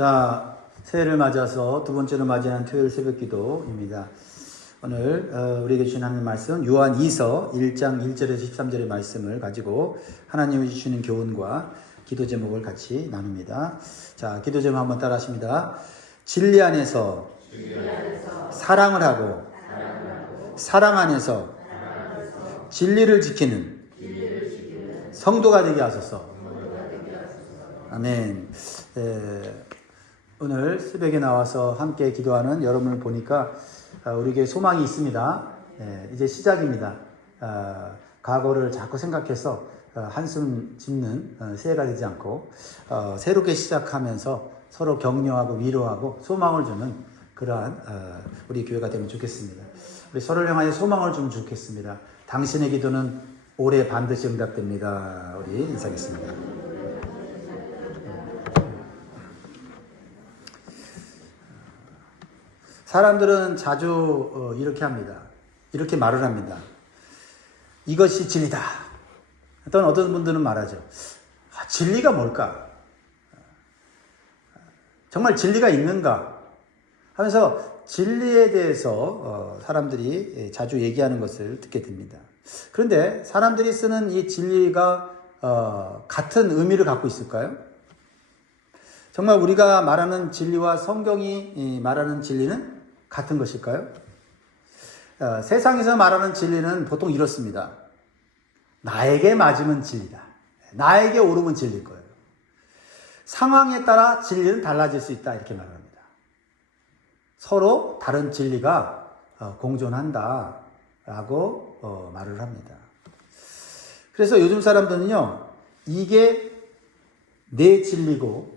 자, 새해를 맞아서 두 번째로 맞이하는 토요일 새벽 기도입니다. 오늘 우리에게 주신 하나님 말씀 요한 2서 1장 1절에서 13절의 말씀을 가지고 하나님이 주시는 교훈과 기도 제목을 같이 나눕니다. 자, 기도 제목 한번 따라 하십니다. 진리 안에서 사랑을 하고 사랑 안에서 진리를 지키는 성도가 되게 하소서. 아멘. 오늘 새벽에 나와서 함께 기도하는 여러분을 보니까 우리에게 소망이 있습니다. 이제 시작입니다. 과거를 자꾸 생각해서 한숨 짓는 새해가 되지 않고 새롭게 시작하면서 서로 격려하고 위로하고 소망을 주는 그러한 우리 교회가 되면 좋겠습니다. 우리 서로를 향하여 소망을 주면 좋겠습니다. 당신의 기도는 올해 반드시 응답됩니다. 우리 인사하겠습니다. 사람들은 자주 이렇게 합니다. 이렇게 말을 합니다. 이것이 진리다. 또는 어떤 분들은 말하죠. 진리가 뭘까? 정말 진리가 있는가? 하면서 진리에 대해서 사람들이 자주 얘기하는 것을 듣게 됩니다. 그런데 사람들이 쓰는 이 진리가 같은 의미를 갖고 있을까요? 정말 우리가 말하는 진리와 성경이 말하는 진리는 같은 것일까요? 세상에서 말하는 진리는 보통 이렇습니다. 나에게 맞으면 진리다. 나에게 옳으면 진리일 거예요. 상황에 따라 진리는 달라질 수 있다. 이렇게 말합니다. 서로 다른 진리가 공존한다. 라고 말을 합니다. 그래서 요즘 사람들은요. 이게 내 진리고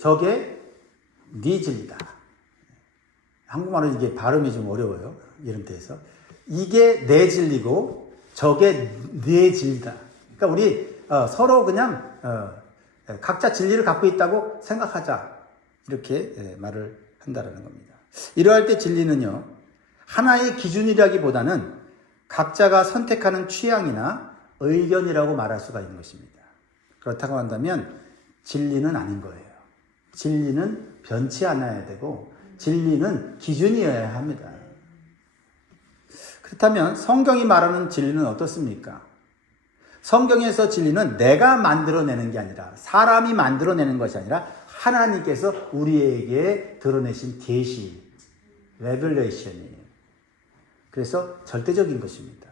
저게 네 진리다. 한국말은 이게 발음이 좀 어려워요. 이런 때에서. 이게 내 진리고 저게 네 진리다. 그러니까 우리 서로 그냥 각자 진리를 갖고 있다고 생각하자. 이렇게 말을 한다는 겁니다. 이러할 때 진리는요. 하나의 기준이라기보다는 각자가 선택하는 취향이나 의견이라고 말할 수가 있는 것입니다. 그렇다고 한다면 진리는 아닌 거예요. 진리는 변치 않아야 되고 진리는 기준이어야 합니다. 그렇다면 성경이 말하는 진리는 어떻습니까? 성경에서 진리는 내가 만들어내는 게 아니라 사람이 만들어내는 것이 아니라 하나님께서 우리에게 드러내신 계시, 레벨레이션이에요. 그래서 절대적인 것입니다.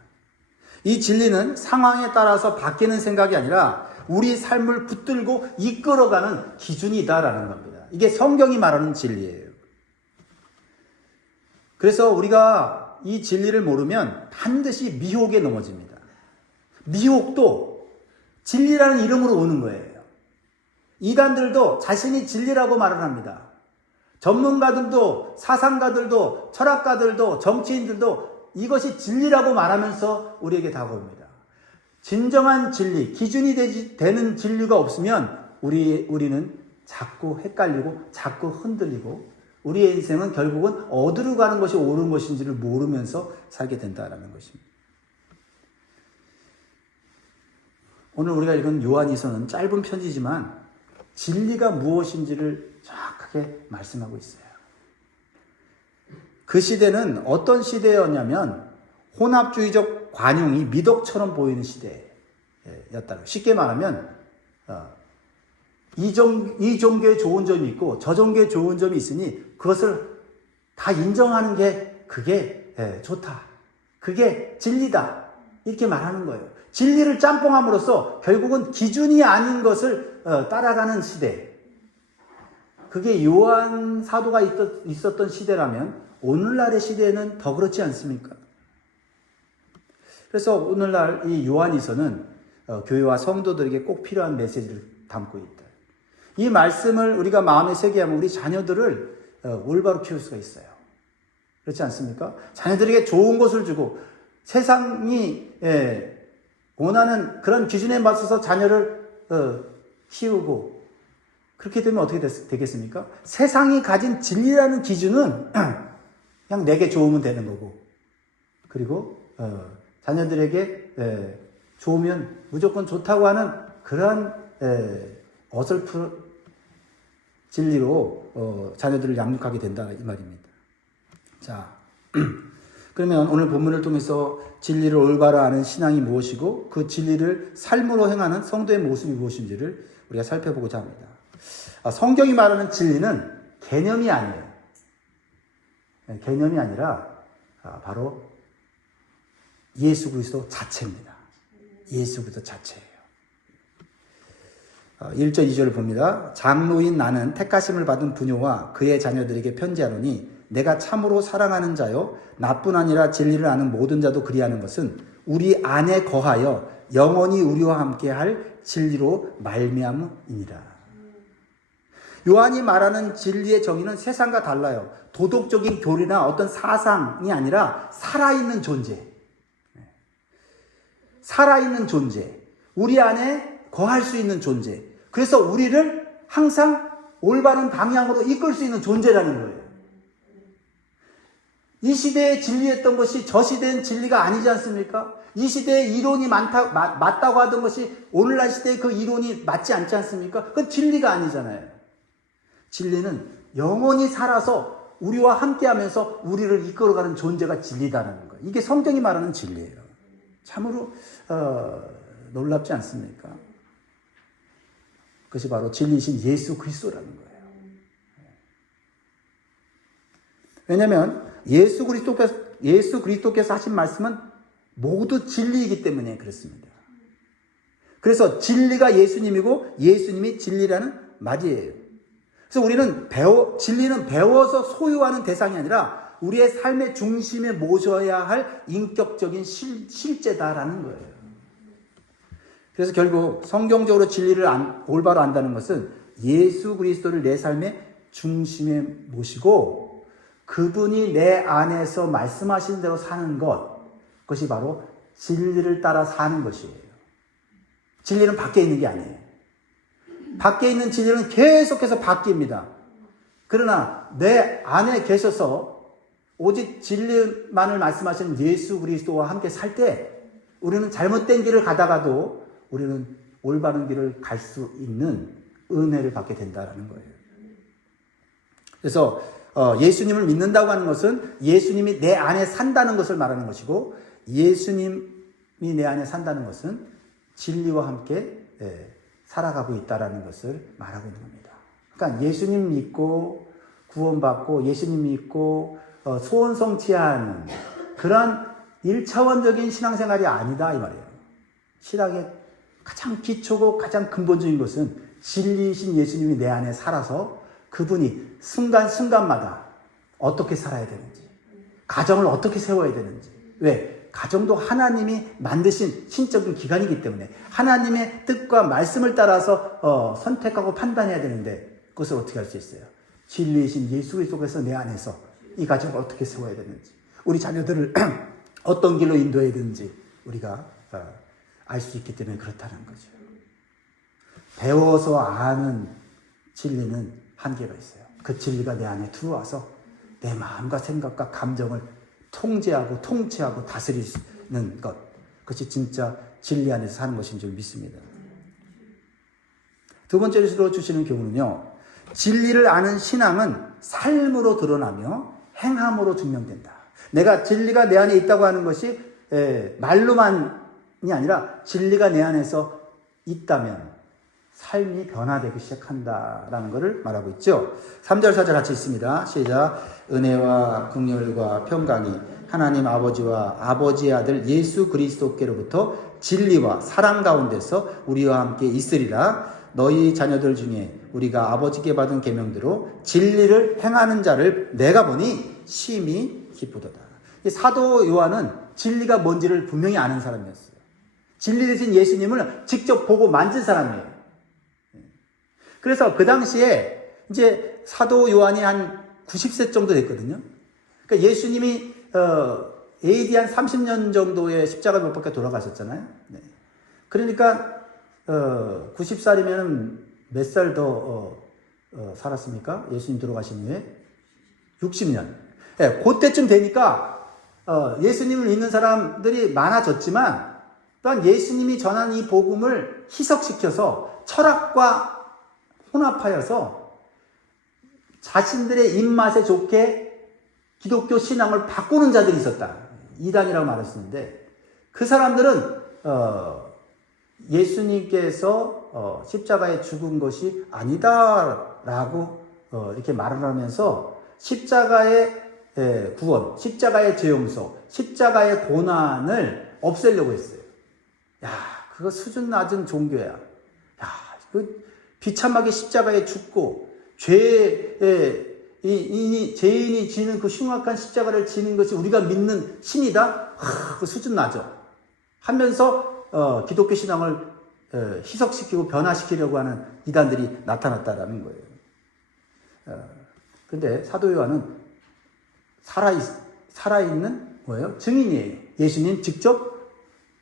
이 진리는 상황에 따라서 바뀌는 생각이 아니라 우리 삶을 붙들고 이끌어가는 기준이다라는 겁니다. 이게 성경이 말하는 진리예요. 그래서 우리가 이 진리를 모르면 반드시 미혹에 넘어집니다. 미혹도 진리라는 이름으로 오는 거예요. 이단들도 자신이 진리라고 말을 합니다. 전문가들도 사상가들도 철학가들도 정치인들도 이것이 진리라고 말하면서 우리에게 다가옵니다. 진정한 진리, 기준이 되는 진리가 없으면 우리는 자꾸 헷갈리고 자꾸 흔들리고 우리의 인생은 결국은 어디로 가는 것이 옳은 것인지를 모르면서 살게 된다는 것입니다. 오늘 우리가 읽은 요한이서는 짧은 편지지만 진리가 무엇인지를 정확하게 말씀하고 있어요. 그 시대는 어떤 시대였냐면 혼합주의적 관용이 미덕처럼 보이는 시대였다. 쉽게 말하면 이 종교에 좋은 점이 있고 저 종교에 좋은 점이 있으니 그것을 다 인정하는 게 그게 좋다. 그게 진리다. 이렇게 말하는 거예요. 진리를 짬뽕함으로써 결국은 기준이 아닌 것을 따라가는 시대. 그게 요한 사도가 있었던 시대라면 오늘날의 시대에는 더 그렇지 않습니까? 그래서 오늘날 이 요한이서는 교회와 성도들에게 꼭 필요한 메시지를 담고 있다. 이 말씀을 우리가 마음에 새게 하면 우리 자녀들을 올바로 키울 수가 있어요. 그렇지 않습니까? 자녀들에게 좋은 것을 주고 세상이 원하는 그런 기준에 맞춰서 자녀를 키우고 그렇게 되면 어떻게 되겠습니까? 세상이 가진 진리라는 기준은 그냥 내게 좋으면 되는 거고 그리고 자녀들에게 좋으면 무조건 좋다고 하는 그러한 어설픈 진리로 자녀들을 양육하게 된다 이 말입니다. 자, 그러면 오늘 본문을 통해서 진리를 올바로 아는 신앙이 무엇이고 그 진리를 삶으로 행하는 성도의 모습이 무엇인지를 우리가 살펴보고자 합니다. 성경이 말하는 진리는 개념이 아니에요. 개념이 아니라 바로 예수 그리스도 자체입니다. 예수 그리스도 자체예요. 1절 2절을 봅니다. 장로인 나는 택하심을 받은 부녀와 그의 자녀들에게 편지하노니 내가 참으로 사랑하는 자요 나뿐 아니라 진리를 아는 모든 자도 그리하는 것은 우리 안에 거하여 영원히 우리와 함께 할 진리로 말미암음이니라. 요한이 말하는 진리의 정의는 세상과 달라요. 도덕적인 교리나 어떤 사상이 아니라 살아있는 존재. 살아있는 존재. 우리 안에 거할 수 있는 존재. 그래서 우리를 항상 올바른 방향으로 이끌 수 있는 존재라는 거예요. 이 시대의 진리였던 것이 저 시대의 진리가 아니지 않습니까? 이 시대에 이론이 맞다고 하던 것이 오늘날 시대의 그 이론이 맞지 않지 않습니까? 그건 진리가 아니잖아요. 진리는 영원히 살아서 우리와 함께하면서 우리를 이끌어가는 존재가 진리다라는 거예요. 이게 성경이 말하는 진리예요. 참으로 놀랍지 않습니까? 그것이 바로 진리이신 예수 그리스도라는 거예요. 왜냐하면 예수 그리스도께서 하신 말씀은 모두 진리이기 때문에 그렇습니다. 그래서 진리가 예수님이고 예수님이 진리라는 말이에요. 그래서 우리는 진리는 배워서 소유하는 대상이 아니라 우리의 삶의 중심에 모셔야 할 인격적인 실제다라는 거예요. 그래서 결국 성경적으로 진리를 올바로 안다는 것은 예수 그리스도를 내 삶의 중심에 모시고 그분이 내 안에서 말씀하신 대로 사는 것, 그것이 바로 진리를 따라 사는 것이에요. 진리는 밖에 있는 게 아니에요. 밖에 있는 진리는 계속해서 바뀝니다. 그러나 내 안에 계셔서 오직 진리만을 말씀하신 예수 그리스도와 함께 살 때 우리는 잘못된 길을 가다가도 우리는 올바른 길을 갈 수 있는 은혜를 받게 된다는 거예요. 그래서 예수님을 믿는다고 하는 것은 예수님이 내 안에 산다는 것을 말하는 것이고 예수님이 내 안에 산다는 것은 진리와 함께 살아가고 있다는 것을 말하고 있는 겁니다. 그러니까 예수님 믿고 구원받고 예수님 믿고 소원 성취하는 그런 1차원적인 신앙생활이 아니다 이 말이에요. 신앙의 가장 기초고 가장 근본적인 것은 진리이신 예수님이 내 안에 살아서 그분이 순간순간마다 어떻게 살아야 되는지, 가정을 어떻게 세워야 되는지. 왜? 가정도 하나님이 만드신 신적인 기관이기 때문에 하나님의 뜻과 말씀을 따라서 선택하고 판단해야 되는데 그것을 어떻게 할 수 있어요? 진리이신 예수 그리스도께서 내 안에서 이 가정을 어떻게 세워야 되는지, 우리 자녀들을 어떤 길로 인도해야 되는지 우리가 알 수 있기 때문에 그렇다는 거죠. 배워서 아는 진리는 한계가 있어요. 그 진리가 내 안에 들어와서 내 마음과 생각과 감정을 통제하고 통치하고 다스리는 것, 그것이 진짜 진리 안에서 사는 것인 줄 믿습니다. 두 번째로 주시는 교훈은요, 진리를 아는 신앙은 삶으로 드러나며 행함으로 증명된다. 내가 진리가 내 안에 있다고 하는 것이 말로만이 아니라 진리가 내 안에서 있다면 삶이 변화되기 시작한다라는 것을 말하고 있죠. 3절 4절 같이 있습니다. 시작. 은혜와 긍휼과 평강이 하나님 아버지와 아버지의 아들 예수 그리스도께로부터 진리와 사랑 가운데서 우리와 함께 있으리라. 너희 자녀들 중에 우리가 아버지께 받은 계명대로 진리를 행하는 자를 내가 보니 심히 기쁘도다. 사도 요한은 진리가 뭔지를 분명히 아는 사람이었어요. 진리 되신 예수님을 직접 보고 만진 사람이에요. 그래서 그 당시에 이제 사도 요한이 한 90세 정도 됐거든요. 그러니까 예수님이 AD 한 30년 정도의 십자가 못 박혀 돌아가셨잖아요. 네. 그러니까 90살이면 몇 살 더 살았습니까? 예수님 돌아가신 후에 60년. 네, 그때쯤 되니까 예수님을 믿는 사람들이 많아졌지만 또한 예수님이 전한 이 복음을 희석시켜서 철학과 혼합하여서 자신들의 입맛에 좋게 기독교 신앙을 바꾸는 자들이 있었다. 이단이라고 말했었는데 그 사람들은 예수님께서 십자가에 죽은 것이 아니다라고 이렇게 말을 하면서 십자가의 구원, 십자가의 죄 용서, 십자가의 고난을 없애려고 했어요. 야, 그거 수준 낮은 종교야. 야, 그 비참하게 십자가에 죽고 죄인이 지는 그 흉악한 십자가를 지는 것이 우리가 믿는 신이다? 그 수준 낮아. 하면서 기독교 신앙을 희석시키고 변화시키려고 하는 이단들이 나타났다라는 거예요. 근데 사도 요한은 살아있는 뭐예요? 증인이에요. 예수님 직접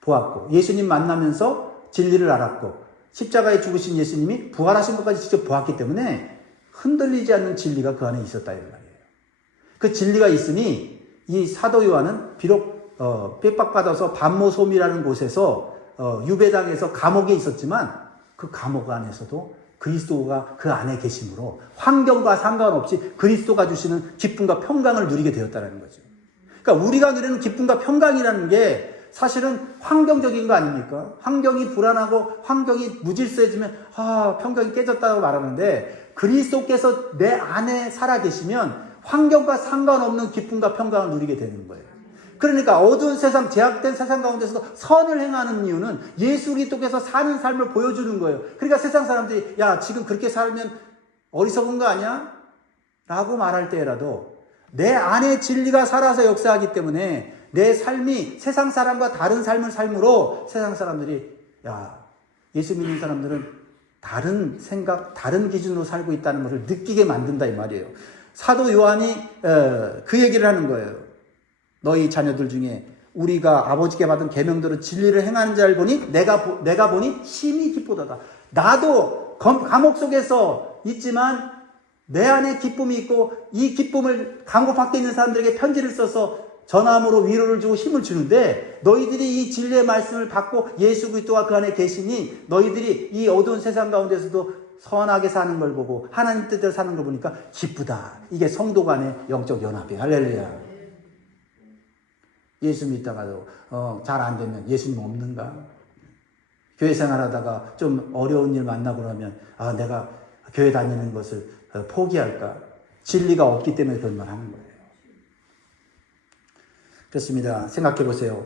보았고, 예수님 만나면서 진리를 알았고, 십자가에 죽으신 예수님이 부활하신 것까지 직접 보았기 때문에 흔들리지 않는 진리가 그 안에 있었다 이 말이에요. 그 진리가 있으니 이 사도 요한은 비록 핍박받아서 반모섬이라는 곳에서 유배당해서 감옥에 있었지만 그 감옥 안에서도 그리스도가 그 안에 계심으로 환경과 상관없이 그리스도가 주시는 기쁨과 평강을 누리게 되었다는 거죠. 그러니까 우리가 누리는 기쁨과 평강이라는 게 사실은 환경적인 거 아닙니까? 환경이 불안하고 환경이 무질서해지면 평경이 깨졌다고 말하는데 그리스도께서 내 안에 살아계시면 환경과 상관없는 기쁨과 평강을 누리게 되는 거예요. 그러니까 어두운 세상, 제약된 세상 가운데서도 선을 행하는 이유는 예수 그리스도께서 사는 삶을 보여주는 거예요. 그러니까 세상 사람들이 야 지금 그렇게 살면 어리석은 거 아니야? 라고 말할 때라도 내 안에 진리가 살아서 역사하기 때문에 내 삶이 세상 사람과 다른 삶을 삶으로 세상 사람들이 야 예수 믿는 사람들은 다른 생각, 다른 기준으로 살고 있다는 것을 느끼게 만든다 이 말이에요. 사도 요한이 그 얘기를 하는 거예요. 너희 자녀들 중에 우리가 아버지께 받은 계명대로 진리를 행하는 자를 보니 내가 보니 심히 기쁘도다. 나도 감옥 속에서 있지만 내 안에 기쁨이 있고 이 기쁨을 감옥 밖에 있는 사람들에게 편지를 써서 전함으로 위로를 주고 힘을 주는데 너희들이 이 진리의 말씀을 받고 예수 그리스도가 그 안에 계시니 너희들이 이 어두운 세상 가운데서도 선하게 사는 걸 보고 하나님 뜻대로 사는 걸 보니까 기쁘다. 이게 성도 간의 영적 연합이에요. 할렐루야. 예수 믿다가도 잘 안 되면 예수님 없는가? 교회 생활하다가 좀 어려운 일 만나고 나면 내가 교회 다니는 것을 포기할까? 진리가 없기 때문에 그런 말 하는 거예요. 그렇습니다. 생각해 보세요.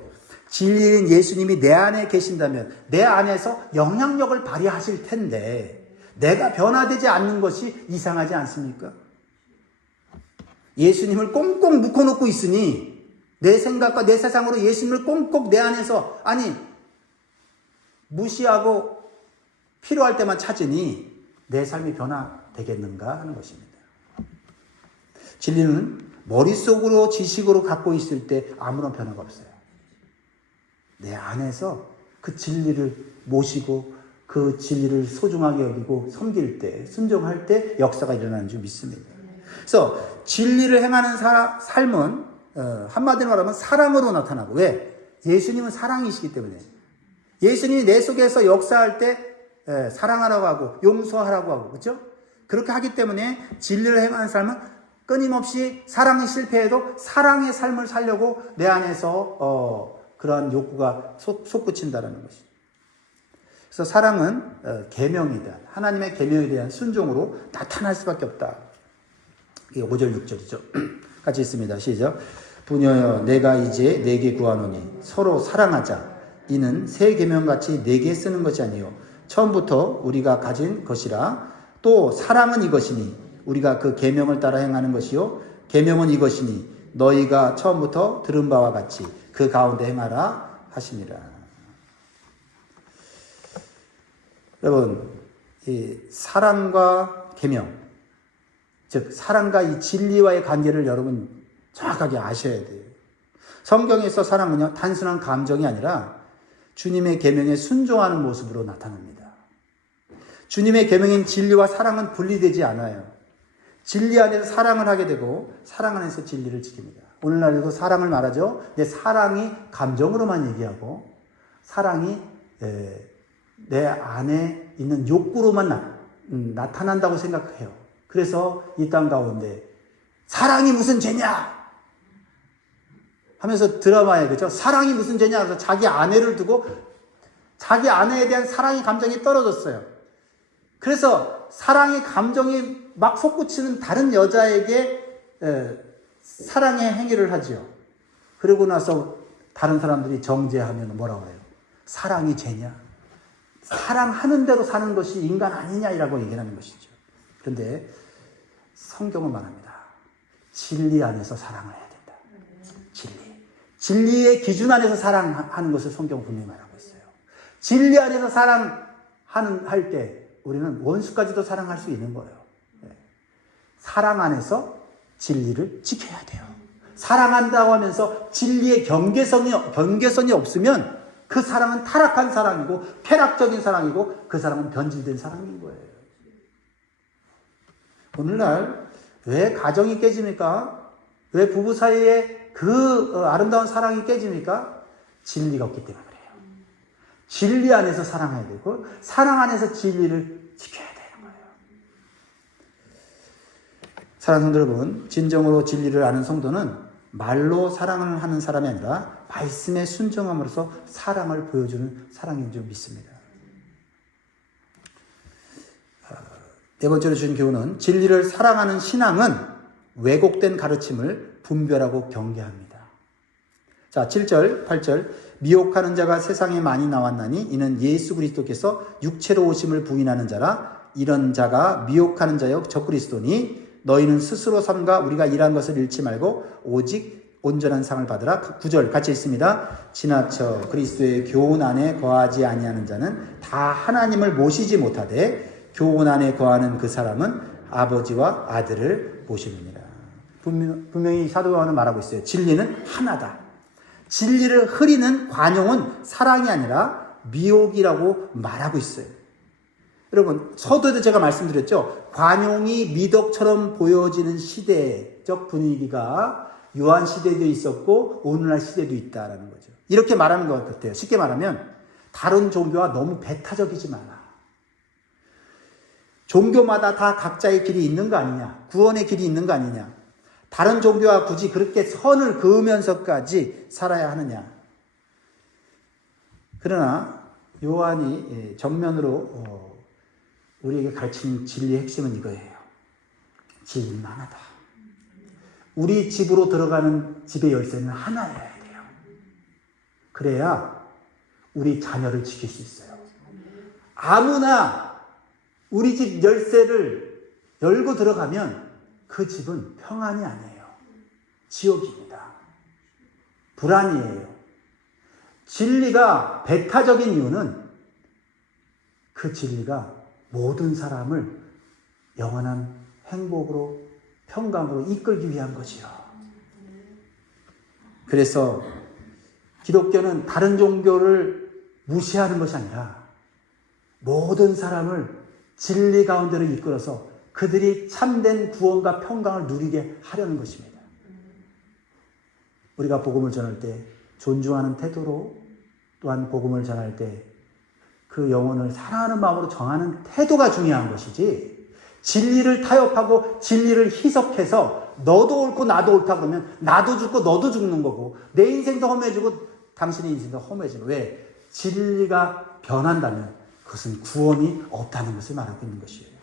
진리인 예수님이 내 안에 계신다면 내 안에서 영향력을 발휘하실 텐데 내가 변화되지 않는 것이 이상하지 않습니까? 예수님을 꽁꽁 묶어놓고 있으니 내 생각과 내 세상으로 예수님을 꽁꽁 내 안에서 무시하고 필요할 때만 찾으니 내 삶이 변화되겠는가 하는 것입니다. 진리는 머릿속으로 지식으로 갖고 있을 때 아무런 변화가 없어요. 내 안에서 그 진리를 모시고 그 진리를 소중하게 여기고 섬길 때, 순종할 때 역사가 일어나는 줄 믿습니다. 그래서 진리를 행하는 삶은 한마디로 말하면 사랑으로 나타나고, 왜? 예수님은 사랑이시기 때문에. 예수님이 내 속에서 역사할 때 사랑하라고 하고 용서하라고 하고, 그렇죠? 그렇게 하기 때문에 진리를 행하는 삶은 끊임없이 사랑이 실패해도 사랑의 삶을 살려고 내 안에서 그러한 욕구가 솟구친다는 것이죠. 그래서 사랑은 계명이다. 하나님의 계명에 대한 순종으로 나타날 수밖에 없다. 이게 5절 6절이죠. 같이 있습니다. 시작. 부녀여 내가 이제 내게 구하노니 서로 사랑하자. 이는 새 계명같이 내게 쓰는 것이 아니요 처음부터 우리가 가진 것이라. 또 사랑은 이것이니 우리가 그 계명을 따라 행하는 것이요 계명은 이것이니 너희가 처음부터 들은 바와 같이 그 가운데 행하라 하시니라. 여러분, 이 사랑과 계명, 즉 사랑과 이 진리와의 관계를 여러분 정확하게 아셔야 돼요. 성경에서 사랑은요 단순한 감정이 아니라 주님의 계명에 순종하는 모습으로 나타납니다. 주님의 계명인 진리와 사랑은 분리되지 않아요. 진리 안에서 사랑을 하게 되고 사랑 안에서 진리를 지킵니다. 오늘날에도 사랑을 말하죠. 근데 사랑이 감정으로만 얘기하고 사랑이 내 안에 있는 욕구로만 나타난다고 생각해요. 그래서 이 땅 가운데 사랑이 무슨 죄냐 하면서 드라마에 그죠? 사랑이 무슨 죄냐 해서 자기 아내를 두고 자기 아내에 대한 사랑의 감정이 떨어졌어요. 그래서 사랑의 감정이 막 솟구치는 다른 여자에게 사랑의 행위를 하죠. 그러고 나서 다른 사람들이 정죄하면 뭐라고 그래요? 사랑이 죄냐? 사랑하는 대로 사는 것이 인간 아니냐라고 얘기하는 것이죠. 그런데 성경은 말합니다. 진리 안에서 사랑을 해야 된다. 진리의 기준 안에서 사랑하는 것을 성경은 분명히 말하고 있어요. 진리 안에서 사랑할 때 우리는 원수까지도 사랑할 수 있는 거예요. 사랑 안에서 진리를 지켜야 돼요. 사랑한다고 하면서 진리의 경계선이 없으면 그 사랑은 타락한 사랑이고 쾌락적인 사랑이고 그 사랑은 변질된 사랑인 거예요. 오늘날 왜 가정이 깨집니까? 왜 부부 사이에 그 아름다운 사랑이 깨집니까? 진리가 없기 때문에 그래요. 진리 안에서 사랑해야 되고 사랑 안에서 진리를 지켜야 되는 거예요. 사랑하는 성도 여러분, 진정으로 진리를 아는 성도는 말로 사랑을 하는 사람이 아니라 말씀에 순종함으로써 사랑을 보여주는 사랑인 줄 믿습니다. 네 번째로 주신 교훈은 진리를 사랑하는 신앙은 왜곡된 가르침을 분별하고 경계합니다. 자, 7절, 8절. 미혹하는 자가 세상에 많이 나왔나니 이는 예수 그리스도께서 육체로 오심을 부인하는 자라. 이런 자가 미혹하는 자여 적그리스도니 너희는 스스로 삼가 우리가 일한 것을 잃지 말고 오직 온전한 상을 받으라. 9절 같이 읽습니다. 지나쳐 그리스도의 교훈 안에 거하지 아니하는 자는 다 하나님을 모시지 못하되 교훈 안에 거하는 그 사람은 아버지와 아들을 모십니다. 분명히 사도 요한은 말하고 있어요. 진리는 하나다. 진리를 흐리는 관용은 사랑이 아니라 미혹이라고 말하고 있어요. 여러분, 서두에도 제가 말씀드렸죠. 관용이 미덕처럼 보여지는 시대적 분위기가 요한 시대도 있었고 오늘날 시대도 있다라는 거죠. 이렇게 말하는 것 같아요. 쉽게 말하면 다른 종교와 너무 배타적이지 마라. 종교마다 다 각자의 길이 있는 거 아니냐? 구원의 길이 있는 거 아니냐? 다른 종교와 굳이 그렇게 선을 그으면서까지 살아야 하느냐? 그러나 요한이 정면으로 우리에게 가르치는 진리의 핵심은 이거예요. 진리는 하나다. 우리 집으로 들어가는 집의 열쇠는 하나여야 돼요. 그래야 우리 자녀를 지킬 수 있어요. 아무나 우리 집 열쇠를 열고 들어가면 그 집은 평안이 아니에요. 지옥입니다. 불안이에요. 진리가 배타적인 이유는 그 진리가 모든 사람을 영원한 행복으로 평강으로 이끌기 위한 거지요. 그래서 기독교는 다른 종교를 무시하는 것이 아니라 모든 사람을 진리 가운데로 이끌어서 그들이 참된 구원과 평강을 누리게 하려는 것입니다. 우리가 복음을 전할 때 존중하는 태도로 또한 복음을 전할 때 그 영혼을 사랑하는 마음으로 정하는 태도가 중요한 것이지 진리를 타협하고 진리를 희석해서 너도 옳고 나도 옳다 그러면 나도 죽고 너도 죽는 거고 내 인생도 험해지고 당신의 인생도 험해지고 왜? 진리가 변한다면 그것은 구원이 없다는 것을 말하고 있는 것이에요.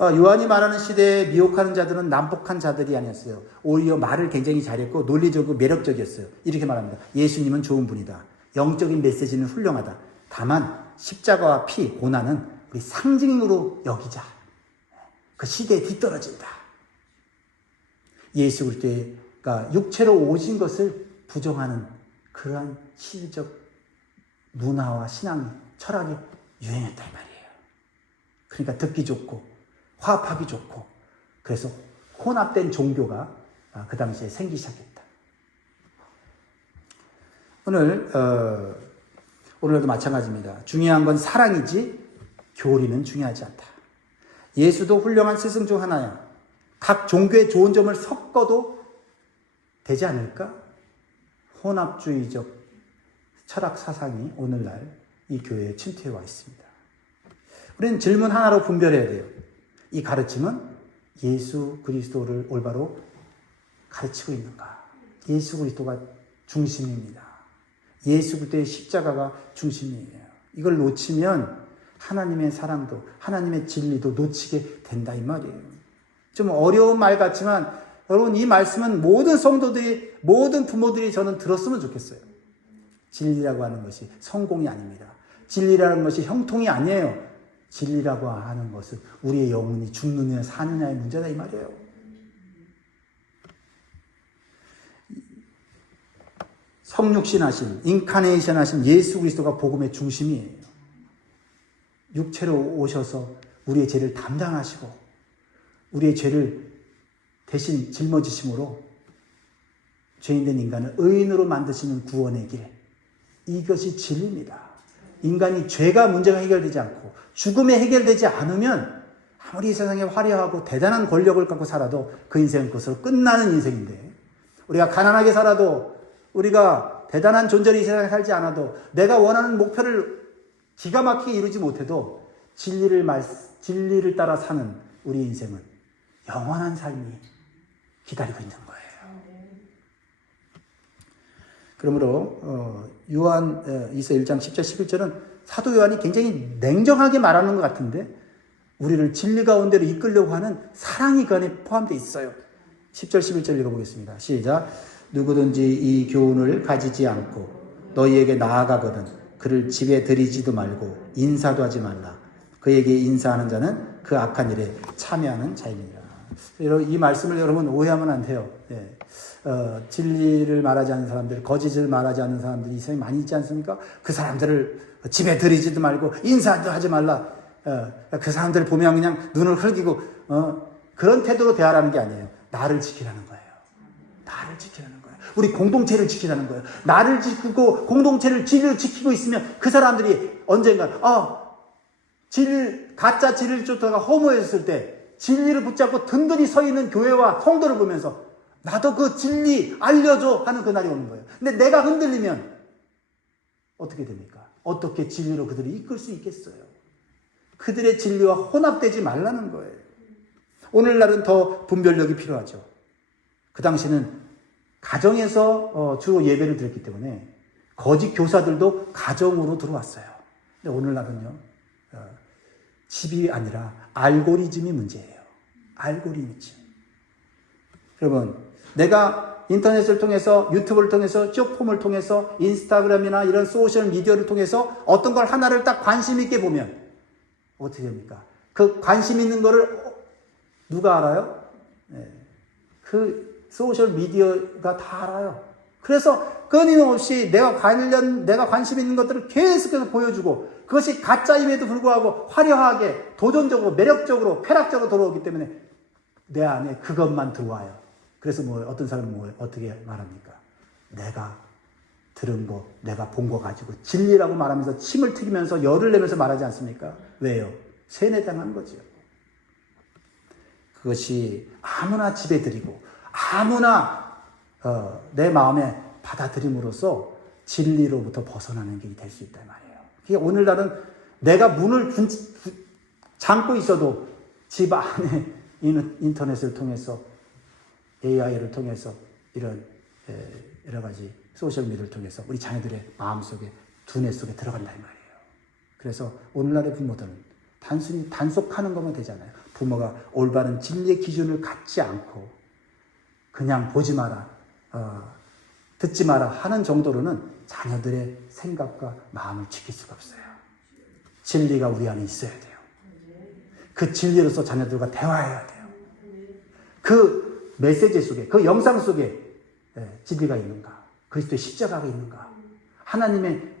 요한이 말하는 시대에 미혹하는 자들은 난폭한 자들이 아니었어요. 오히려 말을 굉장히 잘했고 논리적이고 매력적이었어요. 이렇게 말합니다. 예수님은 좋은 분이다. 영적인 메시지는 훌륭하다. 다만 십자가와 피, 고난은 우리 상징으로 여기자. 그 시대에 뒤떨어진다. 예수 그리스도가 육체로 오신 것을 부정하는 그러한 시대적 문화와 신앙, 철학이 유행했단 말이에요. 그러니까 듣기 좋고 화합하기 좋고 그래서 혼합된 종교가 그 당시에 생기기 시작했다. 오늘도 마찬가지입니다. 중요한 건 사랑이지 교리는 중요하지 않다. 예수도 훌륭한 스승 중 하나야. 각 종교의 좋은 점을 섞어도 되지 않을까? 혼합주의적 철학 사상이 오늘날 이 교회에 침투해 와 있습니다. 우리는 질문 하나로 분별해야 돼요. 이 가르침은 예수 그리스도를 올바로 가르치고 있는가? 예수 그리스도가 중심입니다. 예수 그리스도의 십자가가 중심이에요. 이걸 놓치면 하나님의 사랑도 하나님의 진리도 놓치게 된다 이 말이에요. 좀 어려운 말 같지만 여러분 이 말씀은 모든 성도들이 모든 부모들이 저는 들었으면 좋겠어요. 진리라고 하는 것이 성공이 아닙니다. 진리라는 것이 형통이 아니에요. 진리라고 하는 것은 우리의 영혼이 죽느냐 사느냐의 문제다 이 말이에요. 성육신 하신 인카네이션 하신 예수 그리스도가 복음의 중심이에요. 육체로 오셔서 우리의 죄를 담당하시고 우리의 죄를 대신 짊어지심으로 죄인된 인간을 의인으로 만드시는 구원의 길, 이것이 진리입니다. 인간이 죄가 문제가 해결되지 않고 죽음에 해결되지 않으면 아무리 세상에 화려하고 대단한 권력을 갖고 살아도 그 인생은 그것으로 끝나는 인생인데, 우리가 가난하게 살아도 우리가 대단한 존재로 이 세상에 살지 않아도 내가 원하는 목표를 기가 막히게 이루지 못해도 진리를 따라 사는 우리 인생은 영원한 삶이 기다리고 있는 거예요. 그러므로 요한이서 1장 10절 11절은 사도 요한이 굉장히 냉정하게 말하는 것 같은데 우리를 진리 가운데로 이끌려고 하는 사랑이 그 안에 포함되어 있어요. 10절 11절 읽어보겠습니다. 시작. 누구든지 이 교훈을 가지지 않고 너희에게 나아가거든 그를 집에 들이지도 말고 인사도 하지 말라. 그에게 인사하는 자는 그 악한 일에 참여하는 자이니라. 이 말씀을 여러분 오해하면 안 돼요. 네. 진리를 말하지 않는 사람들, 거짓을 말하지 않는 사람들이 이 세상에 많이 있지 않습니까? 그 사람들을 집에 들이지도 말고 인사도 하지 말라. 그 사람들을 보면 그냥 눈을 흘기고 그런 태도로 대하라는 게 아니에요. 나를 지키라는 거예요. 나를 지키라는 거예요. 우리 공동체를 지키라는 거예요. 나를 지키고 공동체를 진리를 지키고 있으면 그 사람들이 언젠가 가짜 진리를 쫓다가 허무해졌을 때 진리를 붙잡고 든든히 서 있는 교회와 성도를 보면서 나도 그 진리 알려줘 하는 그날이 오는 거예요. 근데 내가 흔들리면 어떻게 됩니까? 어떻게 진리로 그들을 이끌 수 있겠어요? 그들의 진리와 혼합되지 말라는 거예요. 오늘날은 더 분별력이 필요하죠. 그 당시는 가정에서 주로 예배를 드렸기 때문에 거짓 교사들도 가정으로 들어왔어요. 근데 오늘날은요, 집이 아니라 알고리즘이 문제예요. 알고리즘. 여러분, 내가 인터넷을 통해서, 유튜브를 통해서, 쇼폼을 통해서, 인스타그램이나 이런 소셜 미디어를 통해서 어떤 걸 하나를 딱 관심 있게 보면 어떻게 됩니까? 그 관심 있는 거를 누가 알아요? 네. 그 소셜 미디어가 다 알아요. 그래서 끊임없이 내가 관심 있는 것들을 계속해서 보여주고 그것이 가짜임에도 불구하고 화려하게, 도전적으로, 매력적으로, 쾌락적으로 들어오기 때문에 내 안에 그것만 들어와요. 그래서 어떤 사람은 어떻게 말합니까? 내가 들은 거, 내가 본 거 가지고 진리라고 말하면서 침을 튀기면서 열을 내면서 말하지 않습니까? 왜요? 세뇌당한 거죠. 그것이 아무나 집에 들이고 아무나 내 마음에 받아들임으로써 진리로부터 벗어나는 길이 될 수 있단 말이에요. 그러니까 오늘날은 내가 문을 잠고 있어도 집 안에 있는 인터넷을 통해서 AI를 통해서 이런 여러 가지 소셜미디어를 통해서 우리 자녀들의 마음속에 두뇌 속에 들어간단 말이에요. 그래서 오늘날의 부모들은 단순히 단속하는 것만 되잖아요. 부모가 올바른 진리의 기준을 갖지 않고 그냥 보지 마라, 듣지 마라 하는 정도로는 자녀들의 생각과 마음을 지킬 수가 없어요. 진리가 우리 안에 있어야 돼요. 그 진리로서 자녀들과 대화해야 돼요. 그 메시지 속에, 그 영상 속에 진리가 있는가? 그리스도의 십자가가 있는가? 하나님의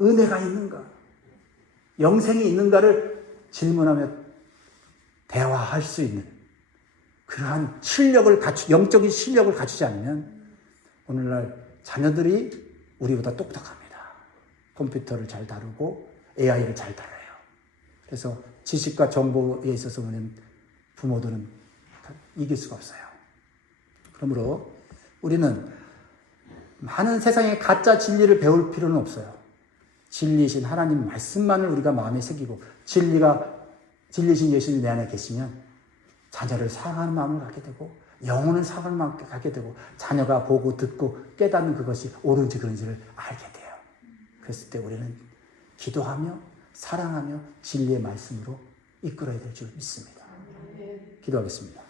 은혜가 있는가? 영생이 있는가를 질문하며 대화할 수 있는 그러한 영적인 실력을 갖추지 않으면 오늘날 자녀들이 우리보다 똑똑합니다. 컴퓨터를 잘 다루고 AI를 잘 다뤄요. 그래서 지식과 정보에 있어서 부모들은 이길 수가 없어요. 그러므로 우리는 많은 세상의 가짜 진리를 배울 필요는 없어요. 진리이신 하나님 말씀만을 우리가 마음에 새기고 진리가 진리신 예수님이 내 안에 계시면 자녀를 사랑하는 마음을 갖게 되고 영혼을 사랑하는 마음을 갖게 되고 자녀가 보고 듣고 깨닫는 그것이 옳은지 그른지를 알게 돼요. 그랬을 때 우리는 기도하며 사랑하며 진리의 말씀으로 이끌어야 될 줄 믿습니다. 기도하겠습니다.